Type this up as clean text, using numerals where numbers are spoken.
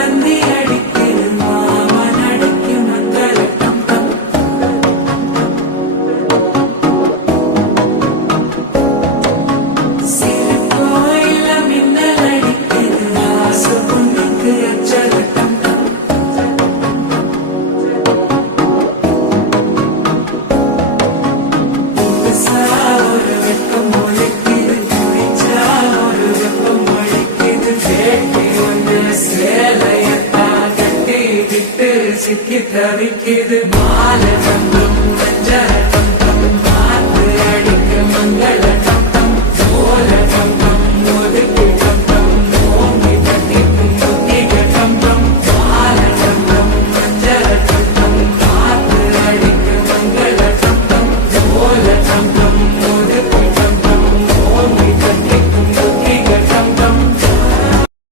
தந்தி அடிக்குது மாமன் அடிக்கும் மங்களட்டம் தம் சிறு கோயில மின்னல் அடிக்குது ஆசு பொண்ணுக்கு அச்சகட்டம் தம் புதுசா ஒரு வெப்பம் ஒழிக்குது குடிச்சா ஒரு வெப்பம் ஒழிக்குது வேட்டி ஒன்று சேலையத்தான் கட்டி விட்டு சிக்கி தவிக்குது மாலை வந்து